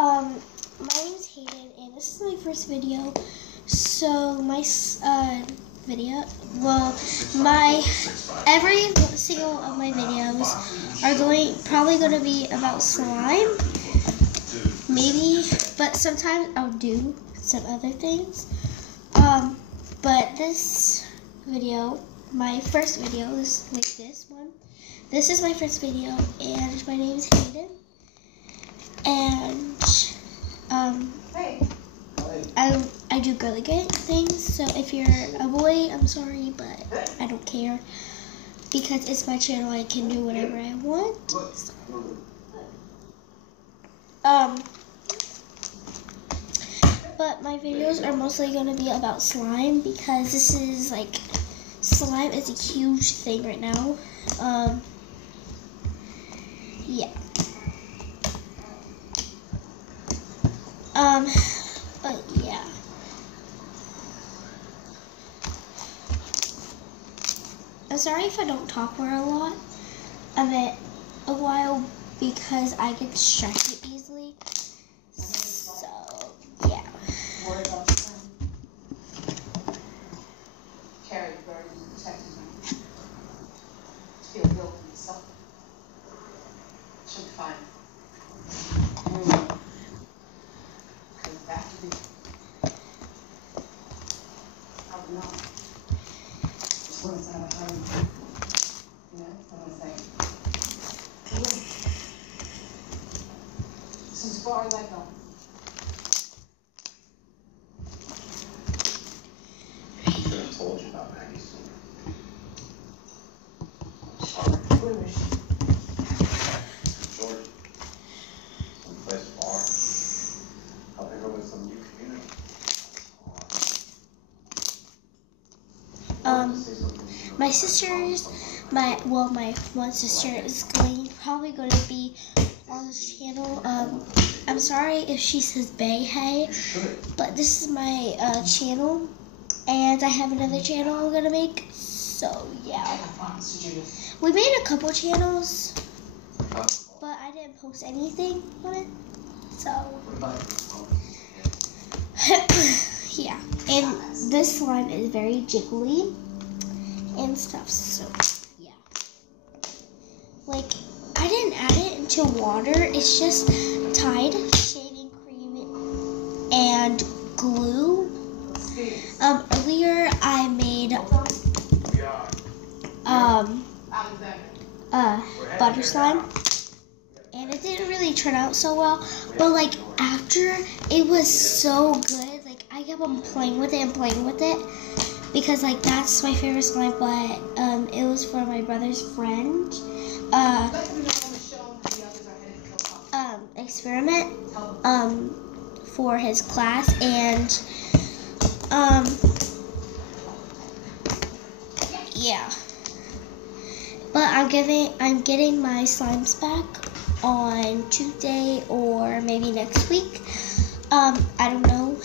My name is Hayden, and this is my first video. So my every single of my videos are probably going to be about slime, maybe, but sometimes I'll do some other things. But this video, my first video, is like this one. This is my first video, and my name is Hayden. And I do girly things, so if you're a boy, I'm sorry, but I don't care, because it's my channel. I can do whatever I want. But my videos are mostly going to be about slime, because this is like, slime is a huge thing right now. Yeah. But yeah. I'm sorry if I don't talk for a lot of it a while, because I get distracted easily. So yeah. Carrie, you've already protected me. Feel guilt and yourself. Should be fine. Back to me. I don't know. Just what it's out of home. You know, what I'm saying. This is as far as I go. I should have told you about Maggie sooner. Sorry. Where is she? George. Someplace far. Helping her with some new community. My sister's, my one sister is probably going to be on this channel. I'm sorry if she says Bay Hey, but this is my channel, and I have another channel I'm going to make, so yeah. We made a couple channels, but I didn't post anything on it, so yeah. And this slime is very jiggly and stuff, so yeah. Like, I didn't add it into water, it's just Tide shaving cream and glue. Earlier I made butter slime, and it didn't really turn out so well, but like after, it was so good. Like, I kept on playing with it because like that's my favorite slime, but it was for my brother's friend experiment for his class, and yeah. But I'm getting my slimes back on Tuesday or maybe next week. I don't know,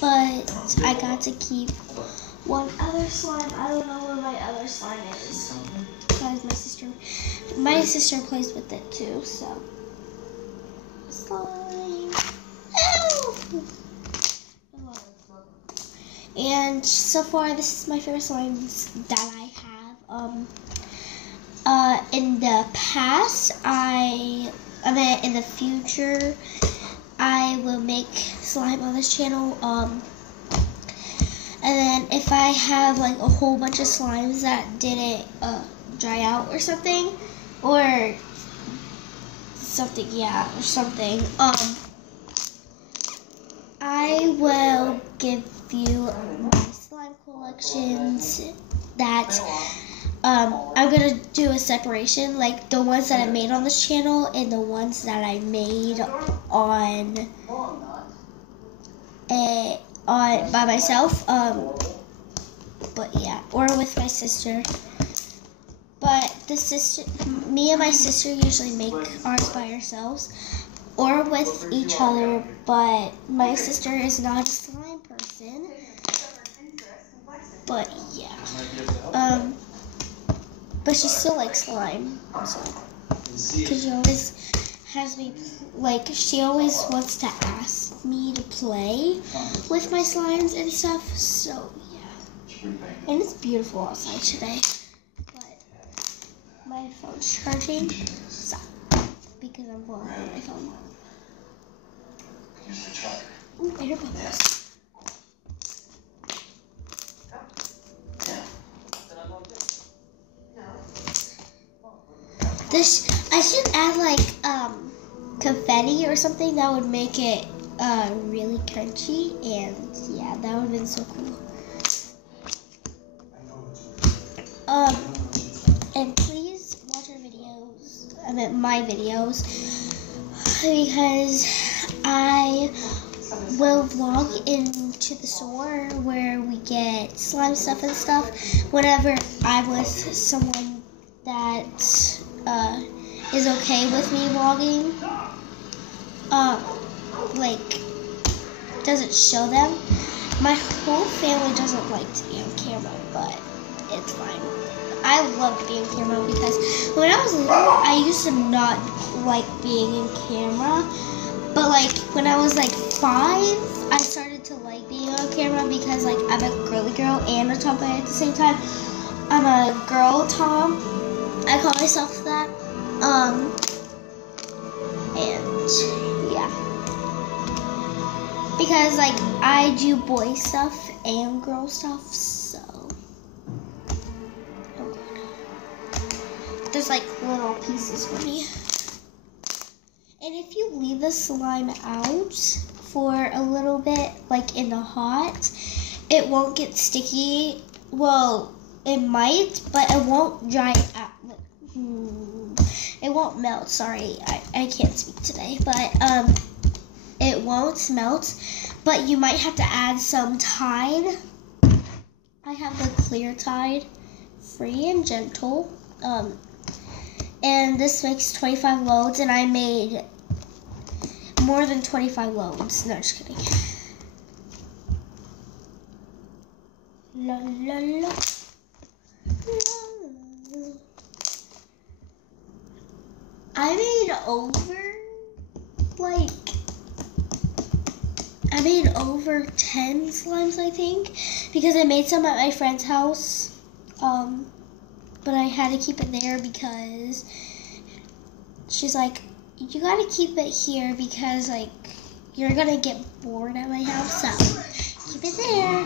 but I got to keep one other slime. I don't know where my other slime is, because my sister plays with it too. So slime. And so far, this is my favorite slimes that I have. In the past, in the future, I will make slime on this channel. And then if I have like a whole bunch of slimes that didn't dry out or something, I will give you my slime collections that I'm gonna do a separation, like the ones that I made on this channel and the ones that I made on by myself. But yeah, or with my sister. But me and my sister usually make ours by ourselves or with each other. But my sister is not a slime person. But yeah. But she still likes slime, so, because she always has me, like, she always wants to ask me to play with my slimes and stuff, so yeah. And it's beautiful outside today, but my phone's charging, so, because I'm vlogging on my phone. Ooh, air bubbles. This, I should add like confetti or something that would make it really crunchy, and yeah, that would have been so cool. And please watch our videos, I meant my videos, because I will vlog into the store where we get slime stuff and stuff whenever I'm with someone that is okay with me vlogging. Like, doesn't show them. My whole family doesn't like to be on camera, but it's fine. I love being on camera because when I was little, I used to not like being in camera. But like when I was like 5, I started to like being on camera because like I'm a girly girl and a tomboy at the same time. I'm a girl tom. I call myself that. And yeah. Because like I do boy stuff and girl stuff, so oh god. There's like little pieces for me. And if you leave the slime out for a little bit, like in the hot, it won't get sticky. Well, it might, but it won't dry out. It won't melt. Sorry, I can't speak today. But it won't melt. But you might have to add some Tide. I have the clear Tide, free and gentle. And this makes 25 loads, and I made more than 25 loads. No, just kidding. La la la. I made over 10 slimes, I think, because I made some at my friend's house. But I had to keep it there because she's like, you gotta keep it here because like you're gonna get bored at my house, so keep it there.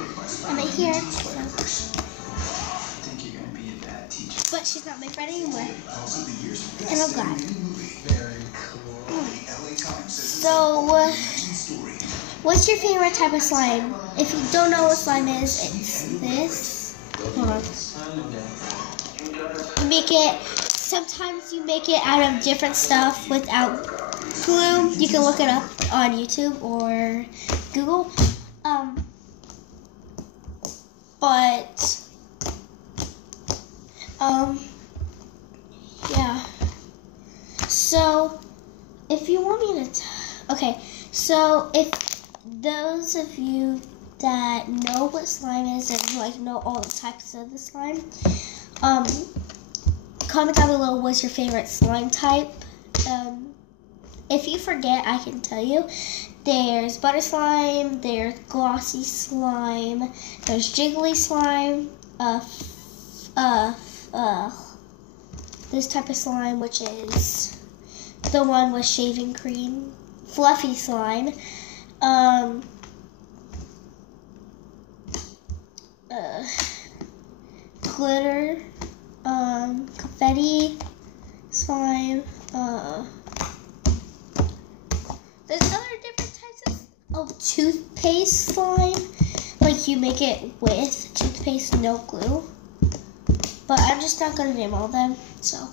I'm right here. So. But she's not my friend anymore, and I'm glad. So, what's your favorite type of slime? If you don't know what slime is, it's this. Hold on. Sometimes you make it out of different stuff without glue. You can look it up on YouTube or Google. Yeah. So, if you want me to, okay. So, if those of you that know what slime is and like know all the types of the slime, comment down below what's your favorite slime type. If you forget, I can tell you. There's butter slime, there's glossy slime, there's jiggly slime, this type of slime, which is the one with shaving cream, fluffy slime, glitter, confetti slime, there's other different types of toothpaste slime, like you make it with toothpaste, no glue, but I'm just not gonna name all of them, so.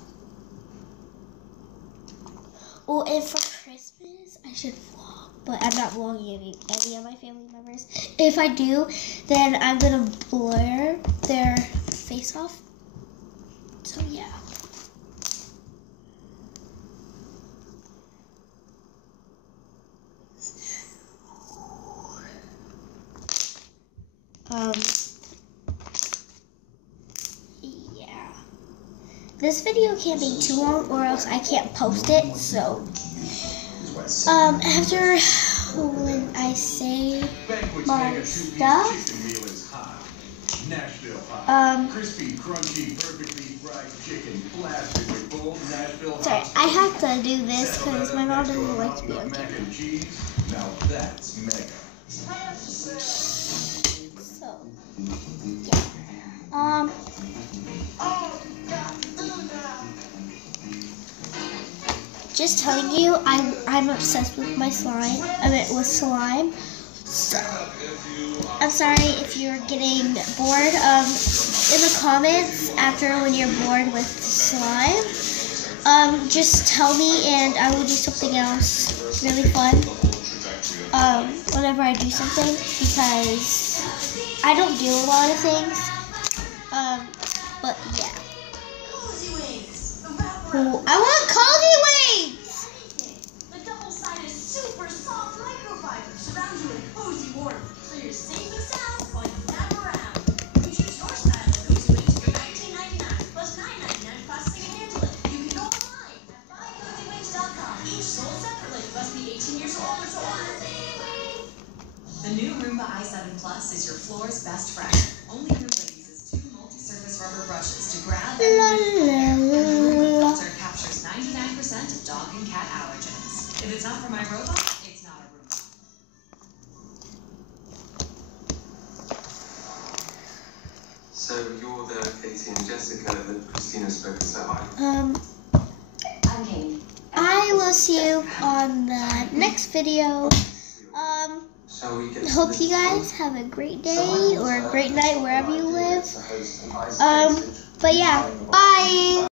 Oh, and for Christmas, I should vlog, but I'm not vlogging any of my family members. If I do, then I'm gonna blur their face off, so yeah. Yeah. This video can't be too long or else I can't post it, so After when I say my stuff, Nashville hot. Crispy, crunchy, perfectly fried chicken, blasted with bold Nashville sorry, hot. I have to do this because my mom doesn't like to be on Mac camera. and cheese. Now that's mega. So, yeah. Just telling you, I'm obsessed with my slime. I mean, with slime. So, I'm sorry if you're getting bored. In the comments after when you're bored with slime, just tell me and I will do something else really fun. Whenever I do something, because I don't do a lot of things. But yeah. Ooh, I want cozy wings! The double-sided super soft microfiber surrounds you in cozy warmth, so you're safe and sound while you nap around. You choose your style of cozy wings for $19.99 plus $9.99 processing and handling. You can go online at buycozywings.com. Each sold separately. Must be 18 years or older to order. The new Roomba i7 Plus is your floor's best friend. Only Roomba uses 2 multi-surface rubber brushes to grab and filter captures 99% of dog and cat allergens. If it's not for my robot, it's not a Roomba. So you're the Katie and Jessica that Christina spoke so highly. I'm Katie. I will see you on the next video. Shall we get Hope you guys have a great day or a great night wherever you live. But yeah, bye!